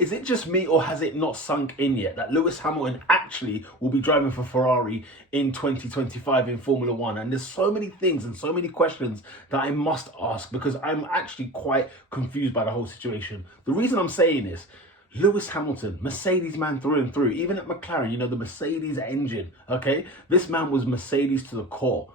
is it just me or has it not sunk in yet that Lewis Hamilton actually will be driving for Ferrari in 2025 in Formula One? And there's so many things and so many questions that I must ask because I'm actually quite confused by the whole situation. The reason I'm saying this, Lewis Hamilton, Mercedes man through and through, even at McLaren, the Mercedes engine, okay? This man was Mercedes to the core.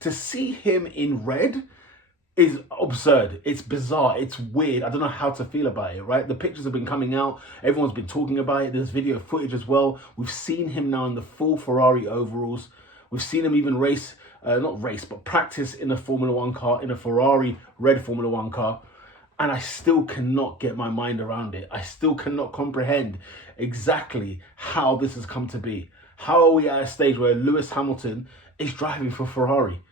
To see him in red is absurd. It's bizarre. It's weird. I don't know how to feel about it, right? The pictures have been coming out. Everyone's been talking about it. There's video footage as well. We've seen him now in the full Ferrari overalls. We've seen him even practice in a Formula One car, in a Ferrari red Formula One car. And I still cannot get my mind around it. I still cannot comprehend exactly how this has come to be. How are we at a stage where Lewis Hamilton is driving for Ferrari?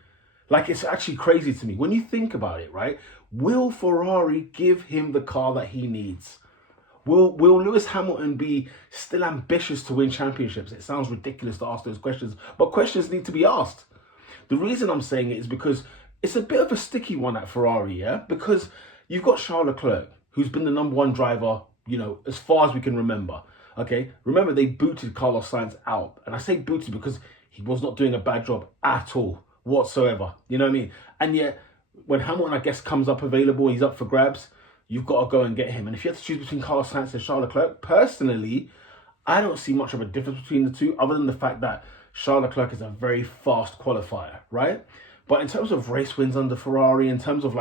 Like, it's actually crazy to me. When you think about it, right? Will Ferrari give him the car that he needs? Will Lewis Hamilton be still ambitious to win championships? It sounds ridiculous to ask those questions, but questions need to be asked. The reason I'm saying it is because it's a bit of a sticky one at Ferrari, yeah? Because you've got Charles Leclerc, who's been the #1 driver, as far as we can remember, okay? Remember, they booted Carlos Sainz out. And I say booted because he was not doing a bad job at all. Whatsoever, you know what I mean? And yet, when Hamilton, I guess, comes up available, he's up for grabs, you've got to go and get him. And if you have to choose between Carlos Sainz and Charles Leclerc, personally, I don't see much of a difference between the two, other than the fact that Charles Leclerc is a very fast qualifier, right? But in terms of race wins under Ferrari, in terms of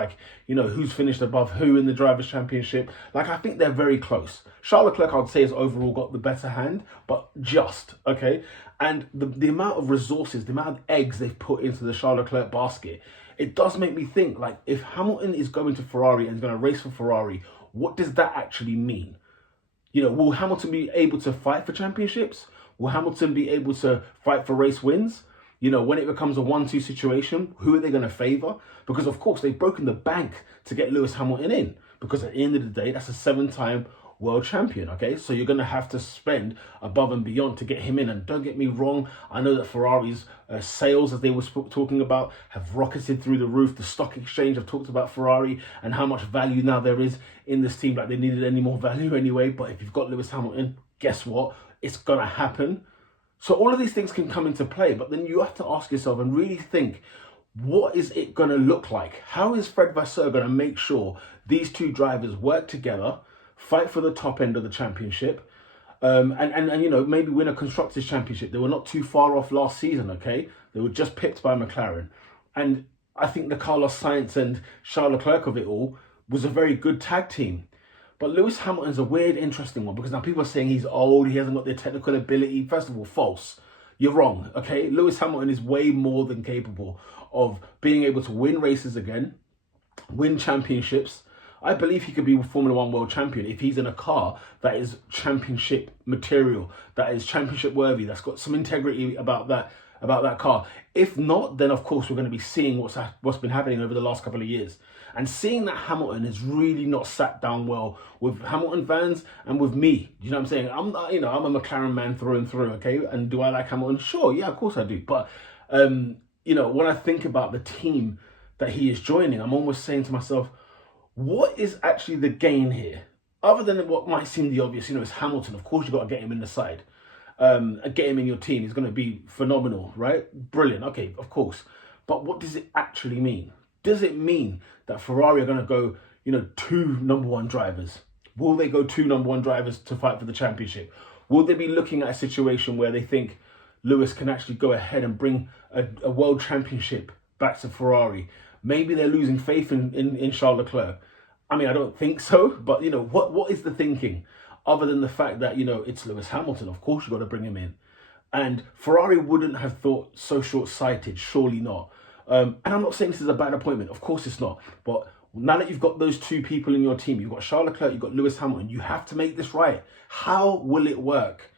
who's finished above who in the Drivers' Championship, I think they're very close. Charles Leclerc, I'd say, has overall got the better hand, but just, okay? And the amount of resources, the amount of eggs they've put into the Charles Leclerc basket, it does make me think, if Hamilton is going to Ferrari and is going to race for Ferrari, what does that actually mean? Will Hamilton be able to fight for championships? Will Hamilton be able to fight for race wins? When it becomes a 1-2 situation, who are they going to favour? Because, of course, they've broken the bank to get Lewis Hamilton in. Because at the end of the day, that's a 7-time world champion, okay? So you're going to have to spend above and beyond to get him in. And don't get me wrong, I know that Ferrari's sales, as they were talking about, have rocketed through the roof. The stock exchange have talked about Ferrari and how much value now there is in this team. They needed any more value anyway. But if you've got Lewis Hamilton, guess what? It's going to happen. So all of these things can come into play, but then you have to ask yourself and really think, what is it going to look like? How is Fred Vasseur going to make sure these two drivers work together, fight for the top end of the championship, and maybe win a Constructors' Championship? They were not too far off last season, okay? They were just pipped by McLaren. And I think the Carlos Sainz and Charles Leclerc of it all was a very good tag team. But Lewis Hamilton's a weird, interesting one because now people are saying he's old, he hasn't got the technical ability. First of all, false. You're wrong, okay? Lewis Hamilton is way more than capable of being able to win races again, win championships. I believe he could be a Formula One world champion if he's in a car that is championship material, that is championship worthy, that's got some integrity about that car. If not, then of course we're going to be seeing what's been happening over the last couple of years. And seeing that Hamilton has really not sat down well with Hamilton fans and with me. You know what I'm saying? I'm a McLaren man through and through, okay? And do I like Hamilton? Sure, yeah, of course I do. But, when I think about the team that he is joining, I'm almost saying to myself, what is actually the gain here? Other than what might seem the obvious, it's Hamilton. Of course, you've got to get him in the side. Get him in your team. He's going to be phenomenal, right? Brilliant. Okay, of course. But what does it actually mean? Does it mean that Ferrari are going to go, 2 #1 drivers? Will they go 2 #1 drivers to fight for the championship? Will they be looking at a situation where they think Lewis can actually go ahead and bring a world championship back to Ferrari? Maybe they're losing faith in Charles Leclerc. I mean, I don't think so, but, what is the thinking? Other than the fact that, it's Lewis Hamilton, of course you've got to bring him in. And Ferrari wouldn't have thought so short-sighted, surely not. And I'm not saying this is a bad appointment, of course it's not. But now that you've got those two people in your team, you've got Charles Leclerc, you've got Lewis Hamilton, you have to make this right. How will it work?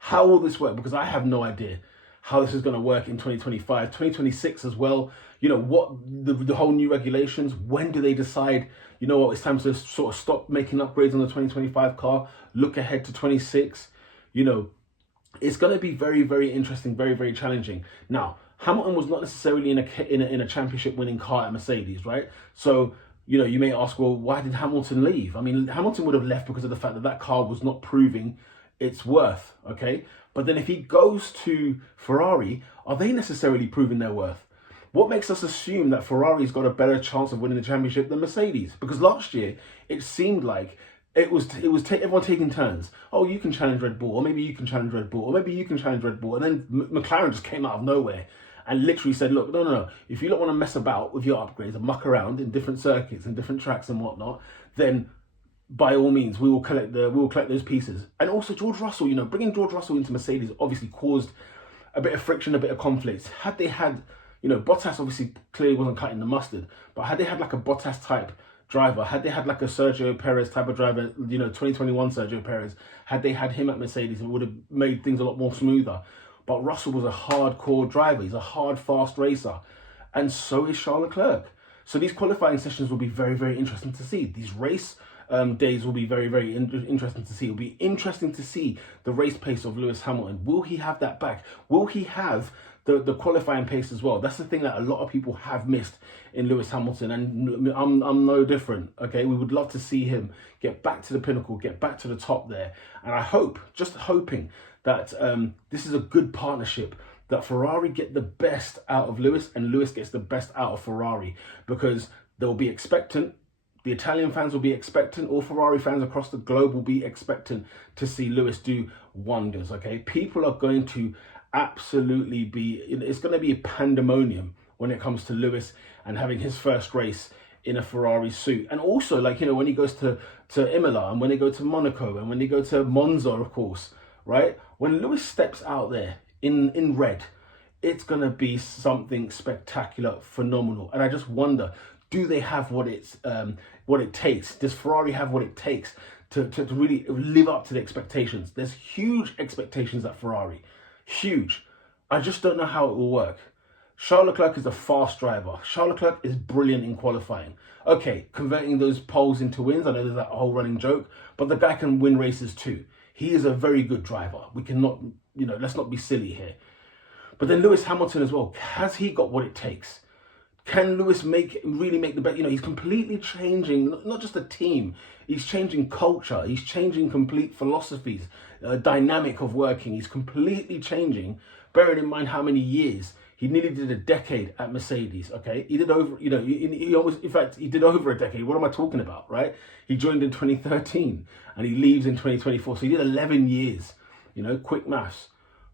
How will this work? Because I have no idea how this is going to work in 2025, 2026 as well. What the whole new regulations, when do they decide, it's time to sort of stop making upgrades on the 2025 car, look ahead to 26, it's going to be very, very interesting, very, very challenging. Now, Hamilton was not necessarily in a championship winning car at Mercedes, right? So, you may ask, well, why did Hamilton leave? I mean, Hamilton would have left because of the fact that that car was not proving its worth, okay? But then if he goes to Ferrari, are they necessarily proving their worth? What makes us assume that Ferrari's got a better chance of winning the championship than Mercedes? Because last year, it seemed like everyone taking turns. Oh, you can challenge Red Bull, or maybe you can challenge Red Bull, or maybe you can challenge Red Bull. And then McLaren just came out of nowhere and literally said, look, no. If you don't want to mess about with your upgrades and muck around in different circuits and different tracks and whatnot, then by all means, we will collect those pieces. And also George Russell, bringing George Russell into Mercedes obviously caused a bit of friction, a bit of conflict. Had they had, Bottas obviously clearly wasn't cutting the mustard, but had they had like a Bottas type driver, had they had like a Sergio Perez type of driver, 2021 Sergio Perez, had they had him at Mercedes, it would have made things a lot more smoother. But Russell was a hardcore driver. He's a hard, fast racer. And so is Charles Leclerc. So these qualifying sessions will be very, very interesting to see. These race days will be very, very interesting to see. It'll be interesting to see the race pace of Lewis Hamilton. Will he have that back? Will he have the qualifying pace as well? That's the thing that a lot of people have missed in Lewis Hamilton, and I'm no different, okay? We would love to see him get back to the pinnacle, get back to the top there. And I hope, just hoping, that this is a good partnership, that Ferrari get the best out of Lewis and Lewis gets the best out of Ferrari, because they'll be expectant. The Italian fans will be expectant. All Ferrari fans across the globe will be expectant to see Lewis do wonders, okay? People are going to absolutely it's going to be a pandemonium when it comes to Lewis and having his first race in a Ferrari suit. And also, when he goes to Imola, and when they go to Monaco, and when they go to Monza, of course, right? When Lewis steps out there in red, it's going to be something spectacular, phenomenal. And I just wonder, do they have what it takes? Does Ferrari have what it takes to really live up to the expectations? There's huge expectations at Ferrari. Huge. I just don't know how it will work. Charles Leclerc is a fast driver. Charles Leclerc is brilliant in qualifying. Okay, converting those poles into wins, I know there's that whole running joke, but the guy can win races too. He is a very good driver. We cannot, let's not be silly here. But then Lewis Hamilton as well, has he got what it takes? Can Lewis really make the bet? He's completely changing, not just a team, he's changing culture, he's changing complete philosophies, dynamic of working, he's completely changing, bearing in mind how many years. He nearly did a decade at Mercedes, okay? He did over, he did over a decade. What am I talking about, right? He joined in 2013 and he leaves in 2024. So he did 11 years, quick maths.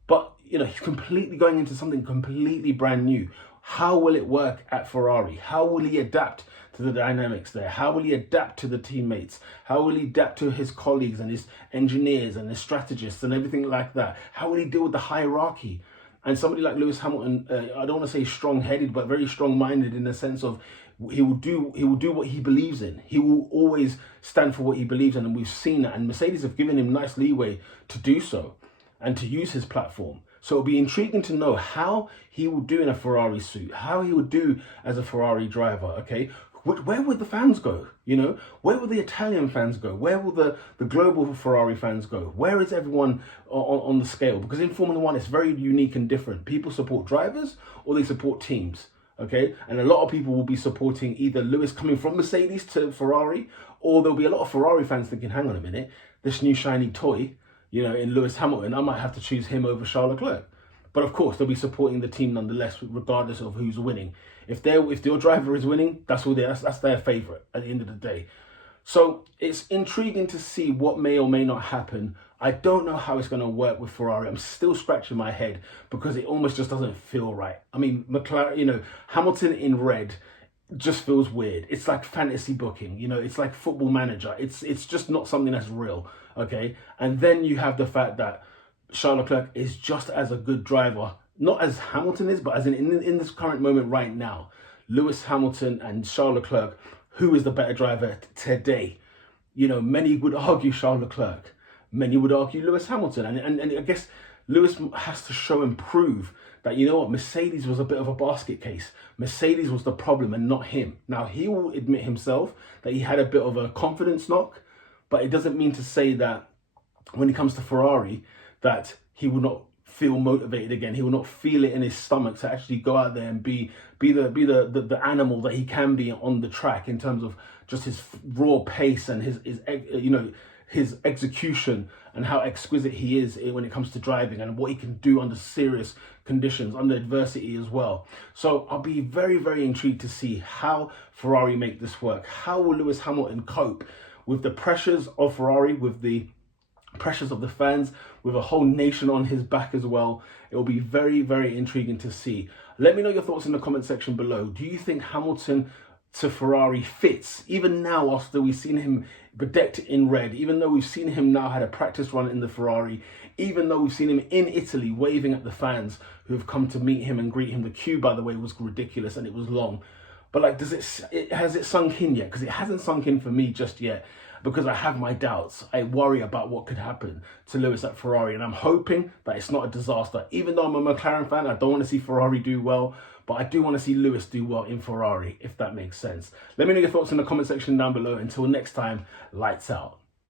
But, he's completely going into something completely brand new. How will it work at Ferrari? How will he adapt to the dynamics there? How will he adapt to the teammates? How will he adapt to his colleagues and his engineers and his strategists and everything like that? How will he deal with the hierarchy? And somebody like Lewis Hamilton, I don't want to say strong-headed, but very strong-minded in the sense of he will do what he believes in. He will always stand for what he believes in, and we've seen that. And Mercedes have given him nice leeway to do so and to use his platform. So it'll be intriguing to know how he will do in a Ferrari suit, how he would do as a Ferrari driver, okay? Where would the fans go? Where will the Italian fans go? Where will the global Ferrari fans go? Where is everyone on the scale? Because in Formula One, it's very unique and different. People support drivers or they support teams, okay? And a lot of people will be supporting either Lewis coming from Mercedes to Ferrari, or there'll be a lot of Ferrari fans thinking, hang on a minute, this new shiny toy, in Lewis Hamilton, I might have to choose him over Charles Leclerc. But of course, they'll be supporting the team nonetheless, regardless of who's winning. If your driver is winning, that's their favourite at the end of the day. So it's intriguing to see what may or may not happen. I don't know how it's going to work with Ferrari. I'm still scratching my head because it almost just doesn't feel right. I mean, McLaren, Hamilton in red just feels weird. It's like fantasy booking, it's like Football Manager. It's just not something that's real, okay? And then you have the fact that Charles Leclerc is just as a good driver, not as Hamilton is, but as in this current moment right now. Lewis Hamilton and Charles Leclerc, who is the better driver today? Many would argue Charles Leclerc. Many would argue Lewis Hamilton. And I guess Lewis has to show and prove that, Mercedes was a bit of a basket case. Mercedes was the problem and not him. Now, he will admit himself that he had a bit of a confidence knock, but it doesn't mean to say that when it comes to Ferrari, that he will not feel motivated again. He will not feel it in his stomach to actually go out there and be the animal that he can be on the track in terms of just his raw pace and his execution and how exquisite he is when it comes to driving and what he can do under serious conditions, under adversity as well. So I'll be very, very intrigued to see how Ferrari make this work. How will Lewis Hamilton cope with the pressures of Ferrari, with the pressures of the fans, with a whole nation on his back as well? It will be very, very intriguing to see. Let me know your thoughts in the comment section below. Do you think Hamilton to Ferrari fits, even now after we've seen him bedecked in red, even though we've seen him now had a practice run in the Ferrari, even though we've seen him in Italy waving at the fans who have come to meet him and greet him? The queue, by the way, was ridiculous and it was long. But like, has it sunk in yet? Because it hasn't sunk in for me just yet, because I have my doubts. I worry about what could happen to Lewis at Ferrari, and I'm hoping that it's not a disaster. Even though I'm a McLaren fan, I don't want to see Ferrari do well, but I do want to see Lewis do well in Ferrari, if that makes sense. Let me know your thoughts in the comment section down below. Until next time, lights out.